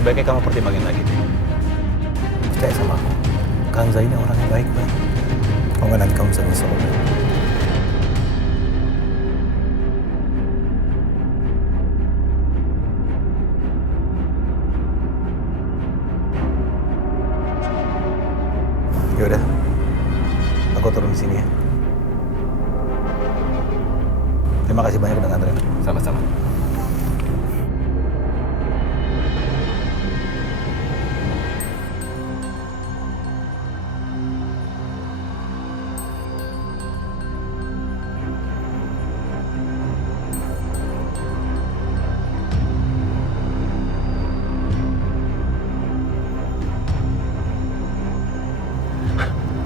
sebaiknya kamu pertimbangin lagi. Percaya sama aku, Kang Zai ini orang yang baik-baik. Kalau nggak nanti kamu bisa nyesel. Yaudah, aku turun di sini ya. Terima kasih banyak udah nganterin. Sama-sama.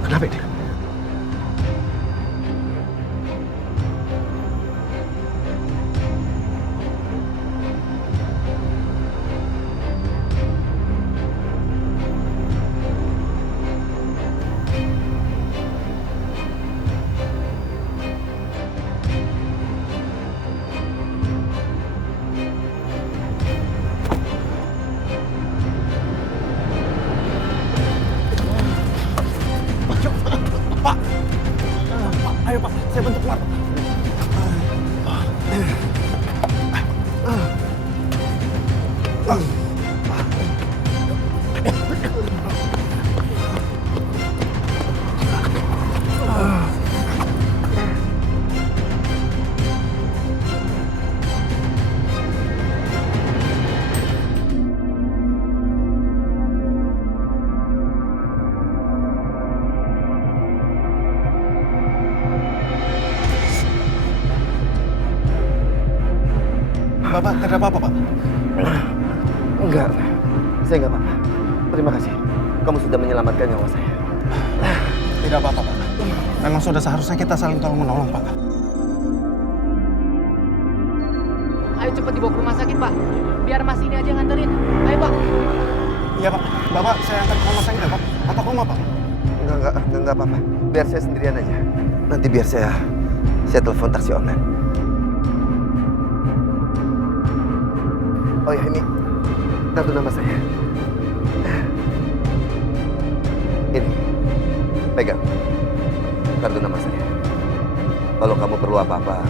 Kenapa ini? Ayo Pak, saya bantu keluar. Bapak, tidak ada apa-apa, Pak? Enggak, saya enggak apa-apa. Terima kasih. Kamu sudah menyelamatkan nyawa saya. Tidak apa-apa, Pak. Memang sudah seharusnya kita saling tolong-menolong, Pak. Ayo cepat dibawa ke rumah sakit, Pak. Biar Mas ini aja yang nganterin. Ayo, Pak. Iya, Pak. Bapak, saya antar ke rumah sakit ya, Pak? Atau ke rumah, Pak? Enggak apa-apa. Biar saya sendirian aja. Nanti biar saya telepon taksi online. Oh ya, ini kartu nama saya. Ini, pegang kartu nama saya. Kalau kamu perlu apa-apa,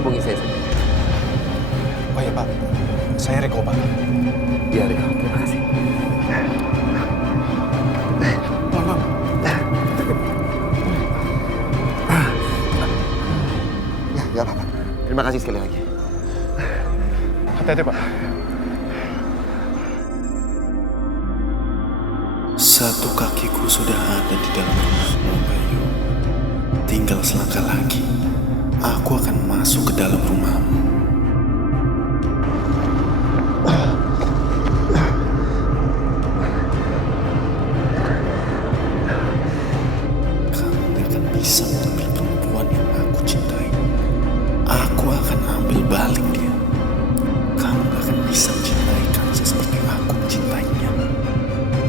hubungi saya saja. Oh iya, Pak. Saya Riko, Pak. Iya, Riko. Terima kasih. Mama. Ya, nggak apa-apa. Terima kasih sekali lagi. Hati-hati, Pak. Satu kakiku sudah ada di dalam rumahmu, Bayu. Tinggal selangkah lagi, aku akan masuk ke dalam rumahmu. Kamu gak akan bisa mengambil perempuan yang aku cintai. Aku akan ambil balik dia. Kamu gak akan bisa mencintai Kansa seperti aku mencintainya.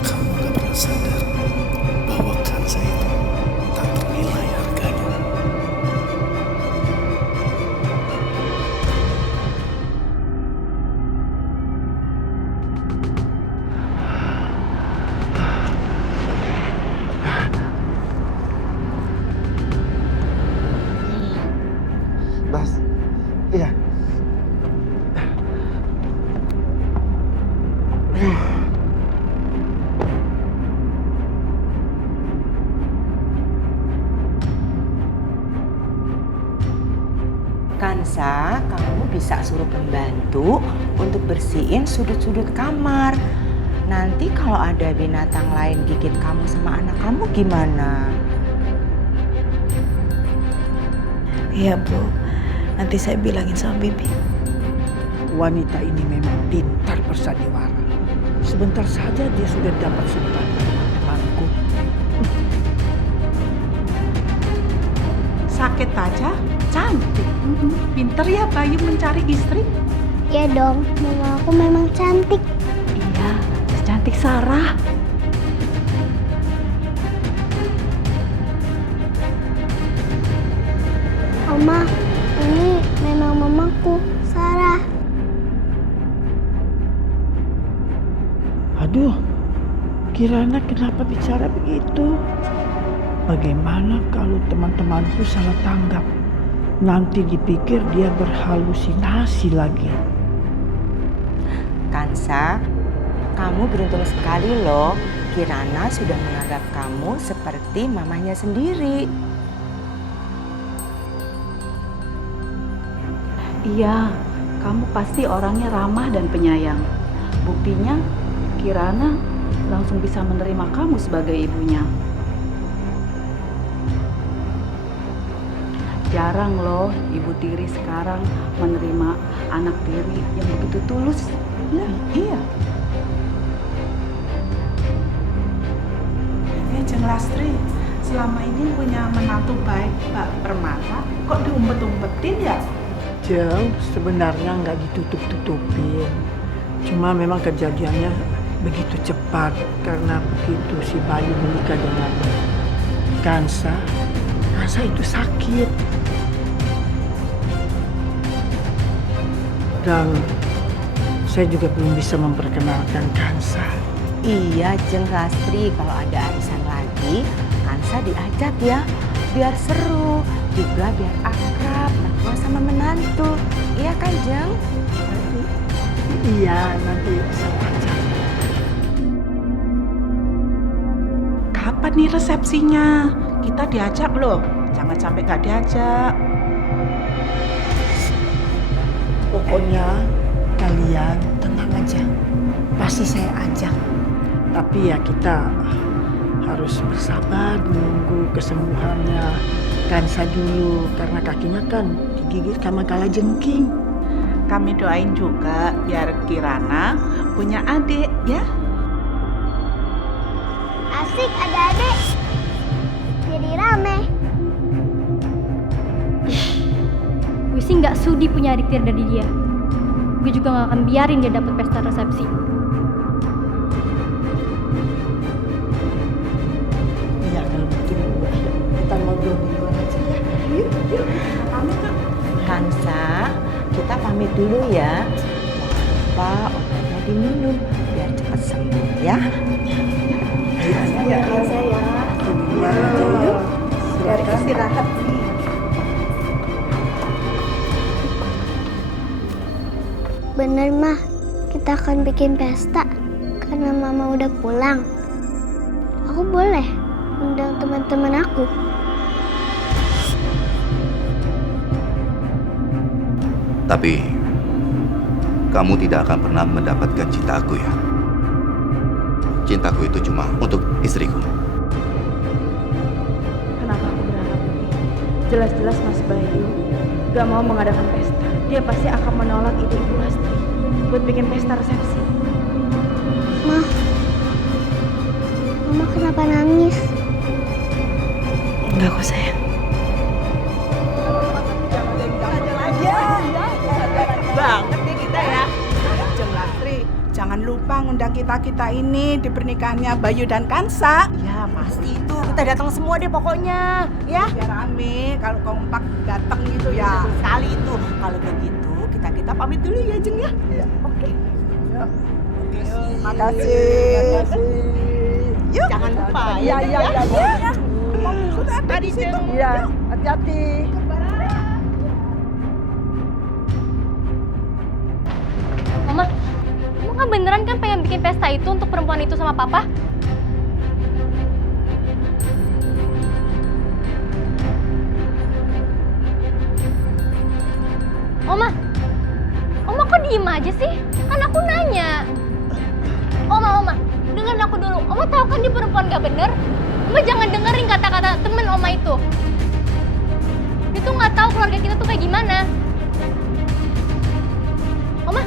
Kamu gak pernah sadar bahwa Kansa itu tak ternilai harganya. Mas, iya. Kansa, kamu bisa suruh pembantu untuk bersihin sudut-sudut kamar. Nanti kalau ada binatang lain gigit kamu sama anak kamu gimana? Iya, Bu. Nanti saya bilangin sama Bibi. Wanita ini memang pintar bersandiwara. Sebentar saja dia sudah dapat simpati temanku. Sakit aja, cantik. Pinter ya Bayu mencari istri. Ya dong, mama aku memang cantik. Iya, secantik Sarah. Oma, ini memang mamaku, Sarah. Kirana kenapa bicara begitu? Bagaimana kalau teman-temanku salah tanggap? Nanti dipikir dia berhalusinasi lagi. Kansa, kamu beruntung sekali loh. Kirana sudah menganggap kamu seperti mamanya sendiri. Iya, kamu pasti orangnya ramah dan penyayang. Buktinya, Kirana langsung bisa menerima kamu sebagai ibunya. Jarang loh ibu tiri sekarang menerima anak tiri yang begitu tulus. Ya, iya. Jeng Lastri, selama ini punya menantu baik Mbak Permata, kok diumpet-umpetin ya? Jeng, sebenarnya nggak ditutup-tutupin. Cuma memang kejadiannya begitu cepat karena begitu si Bayu menikah dengan Kansa itu sakit. Dan saya juga belum bisa memperkenalkan Kansa. Iya, Jeng Lastri, kalau ada arisan lagi, Kansa diajak ya. Biar seru, juga biar akrab, mertua sama menantu. Iya kan, Jeng? Iya, nanti saya ajak. Kapan nih resepsinya? Kita diajak loh, jangan sampai gak diajak. Pokoknya kalian tenang aja, pasti saya ajak. Tapi ya kita harus bersabar menunggu kesembuhannya Kansa dulu, karena kakinya kan digigit sama kalajengking. Kami doain juga biar Kirana punya adik ya. Asik ada adik. Jadi rame. Gue sih nggak sudi punya adik tiri dari dia. Gue juga nggak akan biarin dia dapet pesta resepsi. Iya, kalau begitu kita ngobrol di luar aja ya. Yuk. Pamit kan? Kansa, kita pamit dulu ya. Jangan lupa obatnya diminum biar cepat sembuh ya. Iya, saya. Di luar aja yuk. Silakan istirahat. Bener mah, kita akan bikin pesta karena mama udah pulang. Aku boleh undang teman-teman aku. Tapi kamu tidak akan pernah mendapatkan cinta aku ya. Cintaku itu cuma untuk istriku. Kenapa aku berharap lebih? Jelas-jelas Mas Bayu gak mau mengadakan pesta. Dia pasti akan menolak ide Ibu Lastri buat bikin pesta resepsi. Mama kenapa nangis? Enggak kok sayang. Banget nih kita ya. Jeng Lastri, jangan lupa ngundang kita ini di pernikahannya Bayu dan Kansa. Ya pasti itu, kita datang semua deh pokoknya ya. Biar rame, kalau kompak datang gitu ya. Betul sekali itu. Kalau begitu kita pamit dulu ya Jeng ya. Iya. Oke. Makasih. Yuk. Jangan lupa. Iya. Sudah ada di situ. Iya, hati-hati. Mama kan beneran kan pengen bikin pesta itu untuk perempuan itu sama papa? Oma kok diem aja sih? Kan aku nanya. Oma, dengerin aku dulu. Oma tahu kan dia perempuan gak bener? Oma jangan dengerin kata-kata temen Oma itu. Dia tuh gak tahu keluarga kita tuh kayak gimana. Oma.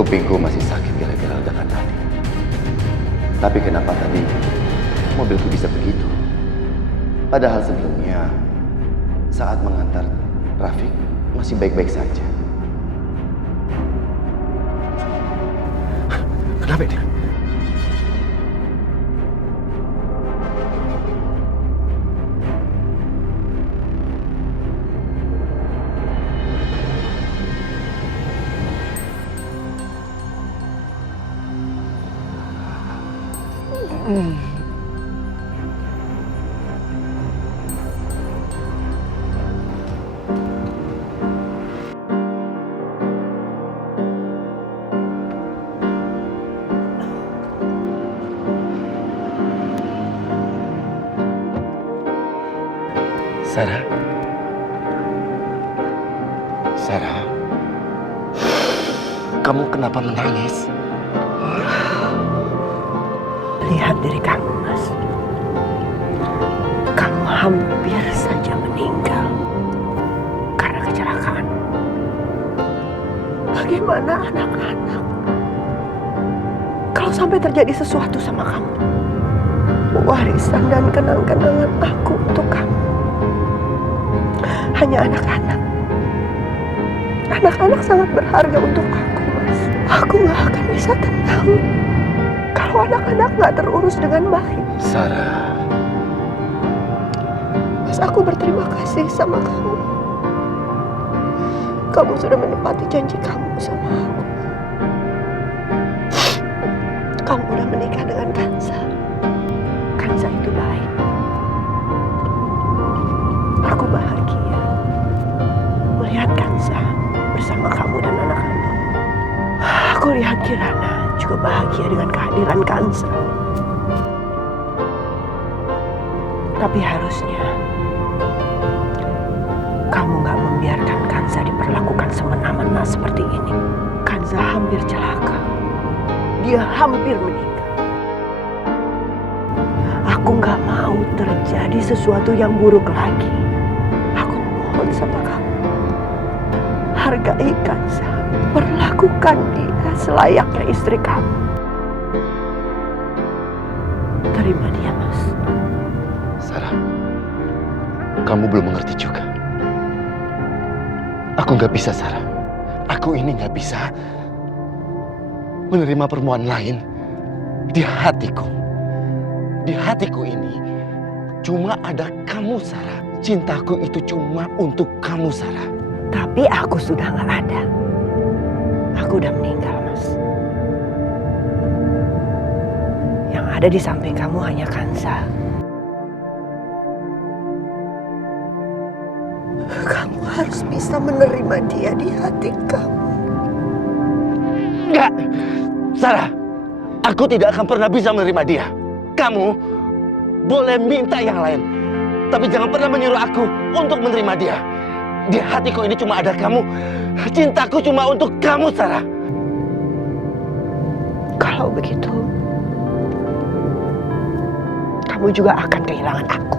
Kupingku masih sakit gara-gara ledakan tadi. Tapi kenapa tadi mobilku bisa begitu? Padahal sebelumnya saat mengantar Rafiq masih baik-baik saja. Kenapa ini? Sarah. Sarah. Kamu kenapa menangis? Lihat diri kamu, Mas. Kamu hampir saja meninggal karena kecelakaan. Bagaimana anak-anak? Kalau sampai terjadi sesuatu sama kamu, warisan dan kenang-kenangan aku untuk kamu hanya anak-anak. Anak-anak sangat berharga untuk aku, Mas. Aku gak akan bisa tenang kalau anak-anak gak terurus dengan baik. Sarah. Mas, aku berterima kasih sama kamu. Kamu sudah menepati janji kamu sama aku. Kamu udah menikah dengan Kansa. Kansa itu baik. Aku bahagia melihat Kansa bersama kamu dan anak-anak. Aku lihat Kirana juga bahagia dengan kehadiran Kansa. Tapi harusnya kamu gak membiarkan Kansa diperlakukan semena-mena seperti ini. Kansa hampir celaka. Dia hampir meninggal. Aku gak mau terjadi sesuatu yang buruk lagi. Aku mohon sama kamu, hargai Kansa. Perlakukan dia selayaknya istri kamu. Terima dia, Mas. Sarah, kamu belum mengerti juga. Aku nggak bisa, Sarah. Aku ini nggak bisa menerima perempuan lain di hatiku. Di hatiku ini cuma ada kamu, Sarah. Cintaku itu cuma untuk kamu, Sarah. Tapi aku sudah nggak ada. Aku udah meninggal, Mas. Yang ada di samping kamu hanya Kansa. Kamu harus bisa menerima dia di hati kamu. Enggak, Sarah. Aku tidak akan pernah bisa menerima dia. Kamu boleh minta yang lain, tapi jangan pernah menyuruh aku untuk menerima dia. Di hatiku ini cuma ada kamu. Cintaku cuma untuk kamu, Sarah. Kalau begitu, kamu juga akan kehilangan aku.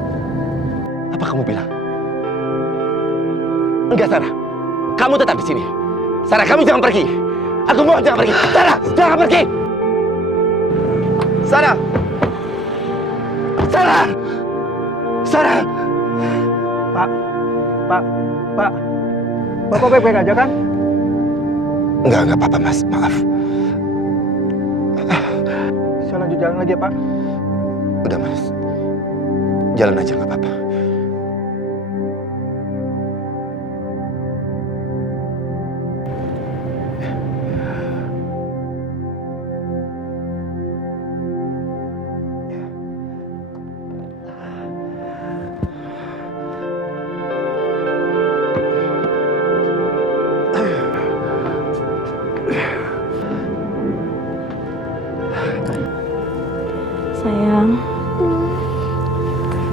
Apa kamu bilang? Enggak, Sarah. Kamu tetap di sini. Sarah, kamu jangan pergi. Aku mohon jangan pergi. Sarah, jangan pergi. Sarah. Sarah. Sarah. Pak. Bapak baik-baik aja kan? Enggak apa-apa, Mas. Maaf. Saya lanjut jalan lagi ya, Pak. Udah, Mas. Jalan aja, nggak apa-apa.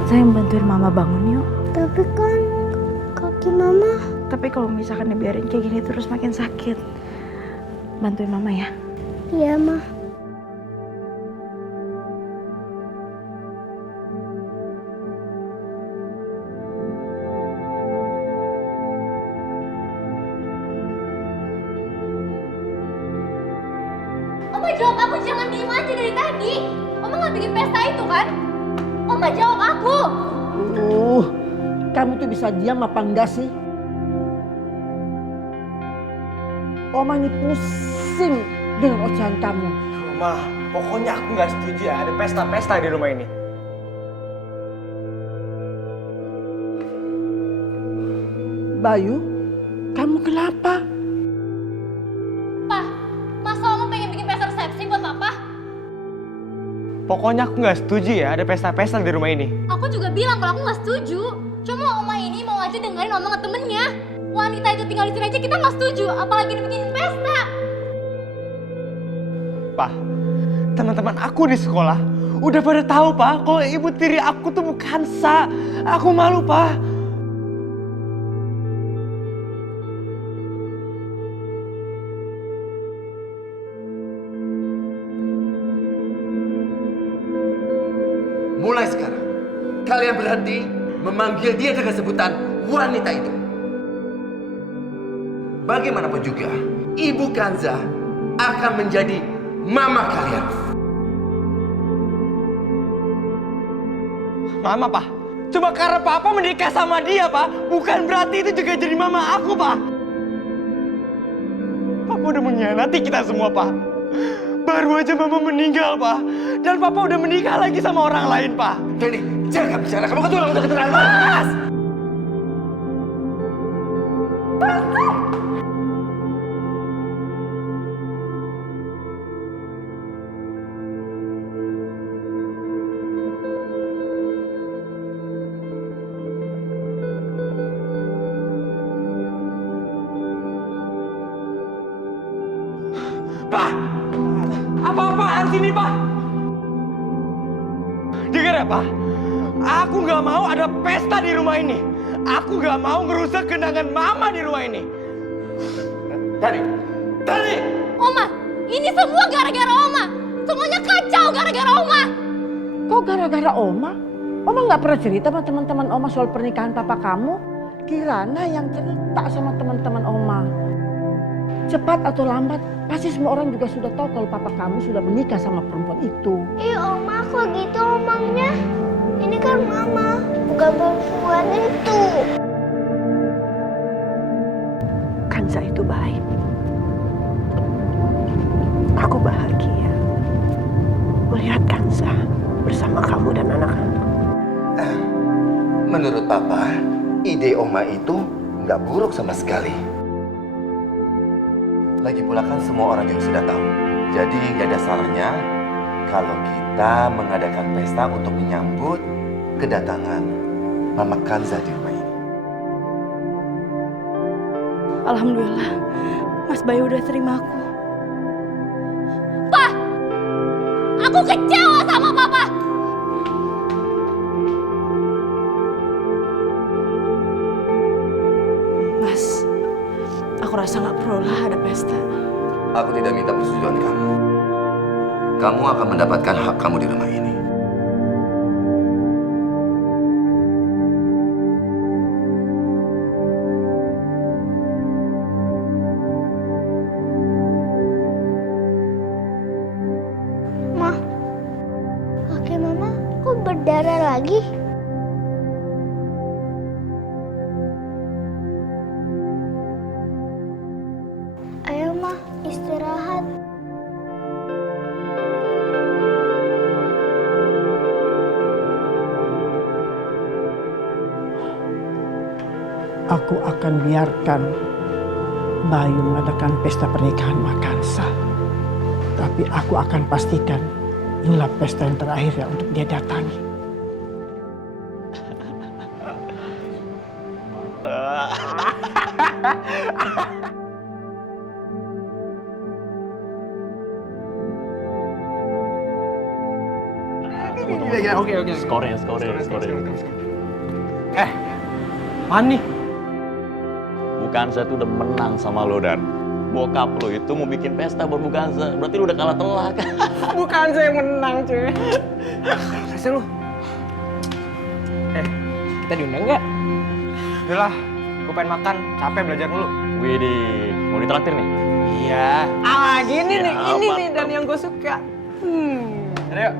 Sayang, bantuin mama bangun yuk. Tapi kan kaki mama. Tapi kalau misalkan dibiarin kayak gini terus makin sakit. Bantuin mama ya. Iya, Ma. Oma jawab aku, jangan diem aja dari tadi. Oma nggak bikin pesta itu kan? Oma jawab aku. Kamu tuh bisa diam apa enggak sih? Oma ini pusing dengan ocehan kamu. Ma, pokoknya aku nggak setuju ya ada pesta-pesta di rumah ini. Bayu, kamu kenapa? Masa Oma pengen bikin pesta resepsi buat Papa? Pokoknya aku nggak setuju ya ada pesta-pesta di rumah ini. Aku juga bilang kalau aku nggak setuju. Cuma Oma ini mau aja dengerin omongan temennya. Wanita itu tinggal di sini aja kita nggak setuju, apalagi dibikin pesta. Pak, teman-teman aku di sekolah udah pada tahu Pak kalau ibu tiri aku tuh bukan Sa. Aku malu Pak. Mulai sekarang, kalian berhenti memanggil dia dengan sebutan wanita itu. Bagaimanapun juga, Ibu Kanza akan menjadi mama kalian. Mama Pak, cuma karena Papa menikah sama dia Pak, bukan berarti itu juga jadi mama aku Pak. Papa udah mengkhianati kita semua Pak. Baru aja Mama meninggal Pak, dan Papa udah menikah lagi sama orang lain Pak. Jadi jangan bicara, kamu ketulang udah keterlaluan. Pak, apa-apaan sini Pak? Dengar ya Pak, aku nggak mau ada pesta di rumah ini. Aku nggak mau ngerusak kenangan Mama di rumah ini. Tadi. Oma, ini semua gara-gara Oma. Semuanya kacau gara-gara Oma. Kok gara-gara Oma? Oma nggak pernah cerita sama teman-teman Oma soal pernikahan papa kamu? Kirana yang cerita sama teman-teman Oma. Cepat atau lambat, pasti semua orang juga sudah tahu kalau papa kamu sudah menikah sama perempuan itu. Oma kok gitu omongnya? Ini kan Mama, bukan perempuan itu. Kanza itu baik. Aku bahagia melihat Kanza bersama kamu dan anak-anak. Menurut Papa, ide Oma itu nggak buruk sama sekali. Lagi pula kan semua orang juga sudah tahu. Jadi gak ada salahnya kalau kita mengadakan pesta untuk menyambut kedatangan Mama Kanza di rumah ini. Alhamdulillah, Mas Bayu udah terima aku. Pak, aku kecewa sama Papa. Mas, aku rasa nggak perlu lah ada pesta. Aku tidak minta persetujuan kamu. Kamu akan mendapatkan hak kamu di rumah ini. Ma, kaki Mama kok berdarah lagi? Ayo Ma, istirahat. Aku akan biarkan Bayu mengadakan pesta pernikahan Makansa. Tapi aku akan pastikan inilah pesta yang terakhir ya untuk dia datangi. Oke. Skornya. Apaan nih? Bukanza tuh udah menang sama lo, Dan. Bokap lo itu mau bikin pesta buat Bukanza. Berarti lo udah kalah telak. Bukan saya yang menang cuy. Kasih lu. Kita diundang nggak? Udahlah, gue pengen makan. Capek belajar dulu. Widih, mau ditraktir nih? Iya. Gini nih, Siap, ini nih mantap. dan yang gue suka. Ayo.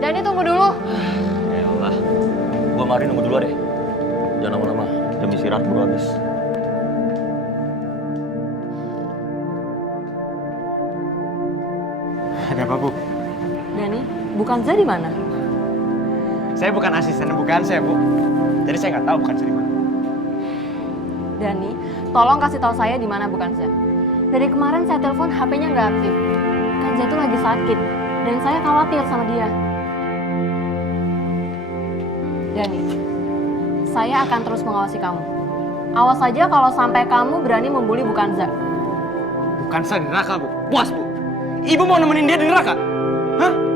Dani tunggu dulu. Yalah, gua mari nunggu dulu deh. Jangan lama-lama, jam istirahat baru habis. Ada apa, Bu? Dani, bukan Za di mana? Saya bukan asisten Bukanza ya, Bu. Jadi saya nggak tahu Bukanza di mana. Dani, tolong kasih tahu saya di mana Bukanza. Dari kemarin saya telepon HP-nya nggak aktif. Kanza itu lagi sakit dan saya khawatir sama dia. Dani, saya akan terus mengawasi kamu. Awas saja kalau sampai kamu berani membuli Bukanza. Bukanza di neraka, Bu. Puas, Bu. Ibu mau nemenin dia di neraka? Hah?